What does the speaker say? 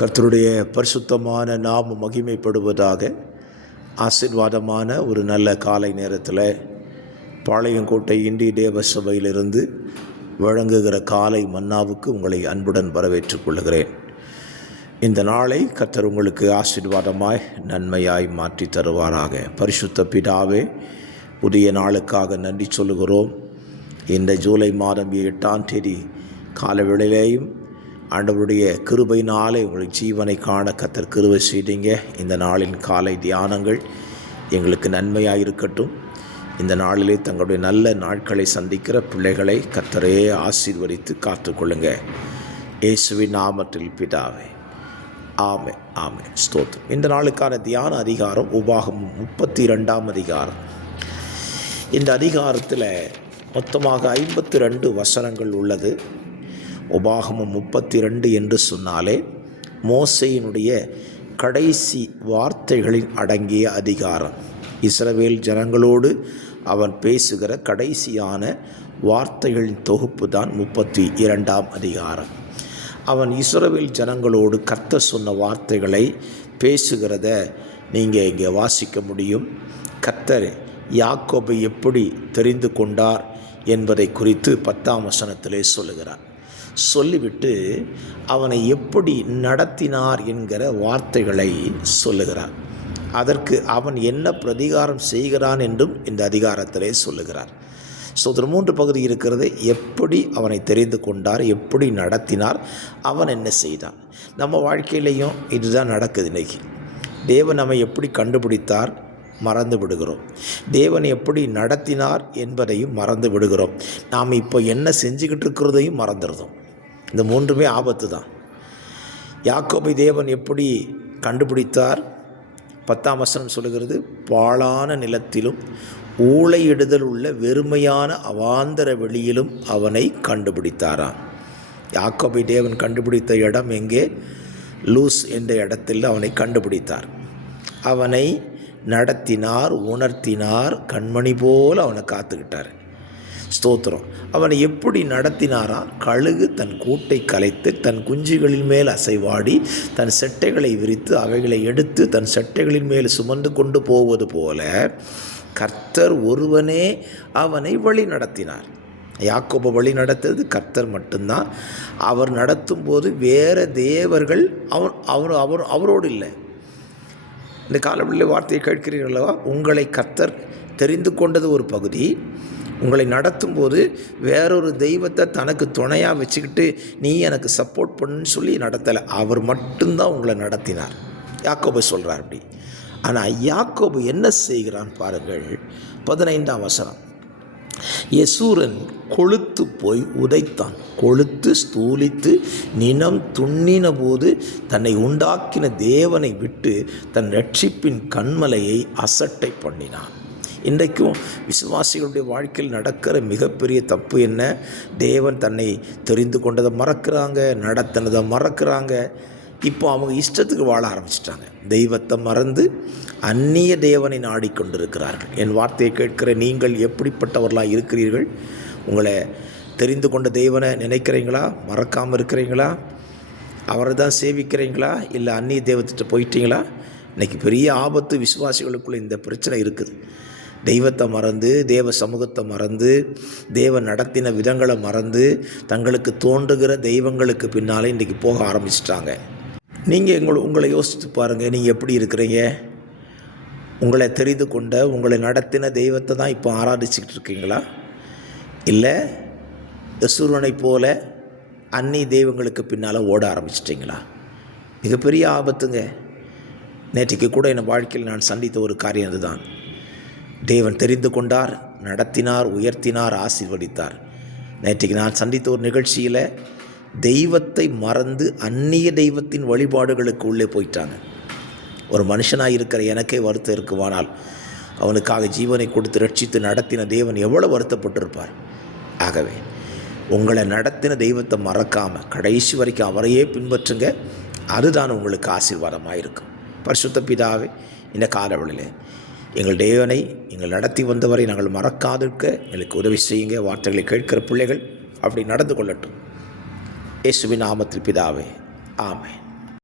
கர்த்தருடைய பரிசுத்தமான நாமம் மகிமைப்படுவதாக. ஆசீர்வாதமான ஒரு நல்ல காலை நேரத்தில் பாளையங்கோட்டை இந்திய தேவ சபையிலிருந்து வழங்குகிற காலை மன்னாவுக்கு உங்களை அன்புடன் வரவேற்றுக் கொள்கிறேன். இந்த நாளை கர்த்தர் உங்களுக்கு ஆசீர்வாதமாய் நன்மையாய் மாற்றி தருவாராக. பரிசுத்த பிதாவே, புதிய நாளுக்காக நன்றி சொல்லுகிறோம். இந்த ஜூலை மாதம் 8ஆம் தேதி காலவேளையிலேயும் ஆண்டவருடைய கிருபையினாலே உங்களுக்கு ஜீவனை காண கர்த்தர் கிருபை செய்தீங்க. இந்த நாளின் காலை தியானங்கள் எங்களுக்கு நன்மையாக இருக்கட்டும். இந்த நாளிலே தங்களுடைய நல்ல நாட்களை சந்திக்கிற பிள்ளைகளை கர்த்தரே ஆசீர்வதித்து காத்துக்கொள்ளுங்க. இயேசுவின் நாமத்தில் பிதாவே, ஆமே ஆமே. ஸ்தோத்திரம். இந்த நாளுக்கான தியான அதிகாரம் உபாகமம் 32ஆம் அதிகாரம். இந்த அதிகாரத்தில் மொத்தமாக 52 வசனங்கள் உள்ளது. உபாகமம் 32 என்று சொன்னாலே மோசேயினுடைய கடைசி வார்த்தைகளின் அடங்கிய அதிகாரம். இஸ்ரவேல் ஜனங்களோடு அவன் பேசுகிற கடைசியான வார்த்தைகளின் தொகுப்பு தான் 32ஆம் அதிகாரம். அவன் இஸ்ரவேல் ஜனங்களோடு கர்த்தர் சொன்ன வார்த்தைகளை பேசுகிறத நீங்கள் இங்கே வாசிக்க முடியும். கர்த்தர் யாக்கோபை எப்படி தெரிந்து கொண்டார் என்பதை குறித்து 10ஆம் வசனத்திலே சொல்லுகிறார். சொல்லிவிட்டு அவனை எப்படி நடத்தினார் என்கிற வார்த்தைகளை சொல்லுகிறார். அதற்கு அவன் என்ன பிரதிகாரம் செய்கிறான் என்றும் இந்த அதிகாரத்திலே சொல்லுகிறார். ஸோ 3 பகுதி இருக்கிறது. எப்படி அவனை தெரிந்து கொண்டார், எப்படி நடத்தினார், அவன் என்ன செய்தான். நம்ம வாழ்க்கையிலையும் இதுதான் நடக்குது. இன்றைக்கி தேவன் நம்மை எப்படி கண்டுபிடித்தார் மறந்து விடுகிறோம். தேவன் எப்படி நடத்தினார் என்பதையும் மறந்து விடுகிறோம். நாம் இப்போ என்ன செஞ்சுக்கிட்டு இருக்கிறதையும் மறந்துடுறோம். இந்த 3மே ஆபத்து தான். யாக்கோபை தேவன் எப்படி கண்டுபிடித்தார்? 10ஆம் வசனம் சொல்லுகிறது, பாழான நிலத்திலும் ஊளையிடுதல் உள்ள வெறுமையான அவாந்தர வெளியிலும் அவனை கண்டுபிடித்தாராம். யாக்கோபை தேவன் கண்டுபிடித்த இடம் எங்கே? லூஸ் என்ற இடத்தில் அவனை கண்டுபிடித்தார். அவனை நடத்தினார், உணர்த்தினார், கண்மணி போல் அவனை காத்துக்கிட்டார். ஸ்தோத்திரம். அவனை எப்படி நடத்தினாரா? கழுகு தன் கூட்டை கலைத்து தன் குஞ்சுகளின் மேல் அசைவாடி தன் செட்டைகளை விரித்து அவைகளை எடுத்து தன் செட்டைகளின் மேல் சுமந்து கொண்டு போவது போல கர்த்தர் ஒருவனே அவனை வழி நடத்தினார். யாக்கோபை வழி நடத்துறது கர்த்தர் மட்டும்தான். அவர் நடத்தும் போது வேறு தேவர்கள் அவரோடு இல்லை. இந்த காலவெளியில் வார்த்தையை கேட்கிறீர்களவா? உங்களை கர்த்தர் தெரிந்து கொண்டது ஒரு பகுதி. உங்களை நடத்தும் போது வேறொரு தெய்வத்தை தனக்கு துணையாக வச்சுக்கிட்டு நீ எனக்கு சப்போர்ட் பண்ணுன்னு சொல்லி நடத்தலை. அவர் மட்டும்தான் உங்களை நடத்தினார். யாக்கோபு சொல்கிறார் அப்படி. ஆனால் யாக்கோபு என்ன செய்கிறான் பாருங்கள். 15ஆம் வசனம். யெசூரன் கொழுத்து போய் உதைத்தான். கொழுத்து ஸ்தூலித்து நினம் துண்ணின போது தன்னை உண்டாக்கின தேவனை விட்டு தன் ரட்சிப்பின் கண்மலையை அசட்டை பண்ணினான். இன்றைக்கும் விசுவாசிகளுடைய வாழ்க்கையில் நடக்கிற மிகப்பெரிய தப்பு என்ன? தேவன் தன்னை தெரிந்து கொண்டதை மறக்கிறாங்க, நடத்தினதை மறக்கிறாங்க. இப்போ அவங்க இஷ்டத்துக்கு வாழ ஆரம்பிச்சிட்டாங்க. தெய்வத்தை மறந்து அந்நிய தேவனை நாடிக்கொண்டிருக்கிறார்கள். என் வார்த்தையை கேட்கிற நீங்கள் எப்படிப்பட்டவர்களாக இருக்கிறீர்கள்? உங்களை தெரிந்து கொண்ட தேவனை நினைக்கிறீங்களா? மறக்காமல் இருக்கிறீங்களா? அவரை தான் சேவிக்கிறீங்களா? இல்லை அந்நிய தெய்வத்திட்ட போயிட்டீங்களா? இன்றைக்கி பெரிய ஆபத்து விசுவாசிகளுக்குள்ளே இந்த பிரச்சனை இருக்குது. தெய்வத்தை மறந்து, தேவ சமூகத்தை மறந்து, தேவன் நடத்தின விதங்களை மறந்து தங்களுக்கு தோன்றுகிற தெய்வங்களுக்கு பின்னாலே இன்றைக்கி போக ஆரம்பிச்சிட்டாங்க. நீங்கள் உங்களை யோசித்து பாருங்கள். நீங்கள் எப்படி இருக்கிறீங்க? உங்களை தெரிந்து கொண்ட உங்களை நடத்தின தெய்வத்தை தான் இப்போ ஆராதிச்சுக்கிட்டு இருக்கீங்களா? இல்லை யெசூரனை போல அந்நிய தெய்வங்களுக்கு பின்னால் ஓட ஆரம்பிச்சிட்டிங்களா? மிகப்பெரிய ஆபத்துங்க. நேற்றைக்கு கூட என் வாழ்க்கையில் நான் சந்தித்த ஒரு காரியம் அதுதான். தேவன் தெரிந்து கொண்டார், நடத்தினார், உயர்த்தினார், ஆசீர்வதித்தார். நேற்றைக்கு நான் சந்தித்த ஒரு நிகழ்ச்சியில் தெய்வத்தை மறந்து அந்நிய தெய்வத்தின் வழிபாடுகளுக்கு உள்ளே போயிட்டாங்க. ஒரு மனுஷனாக இருக்கிற எனக்கே வருத்தம் இருக்குவானால் அவனுக்காக ஜீவனை கொடுத்து ரட்சித்து நடத்தின தேவன் எவ்வளோ வருத்தப்பட்டிருப்பார். ஆகவே உங்களை நடத்தின தெய்வத்தை மறக்காமல் கடைசி வரைக்கும் அவரையே பின்பற்றுங்க. அதுதான் உங்களுக்கு ஆசீர்வாதமாக இருக்கும். பரிசுத்த பிதாவே, இந்த காலவெளியில் எங்கள் தேவனை எங்கள் நடத்தி வந்தவரை நாங்கள் மறக்காதிருக்க எங்களுக்கு உதவி செய்யுங்க. வார்த்தைகளை கேட்கிற பிள்ளைகள் அப்படி நடந்து கொள்ளட்டும். இயேசுவின் நாமத்தில் பிதாவே, ஆமென்.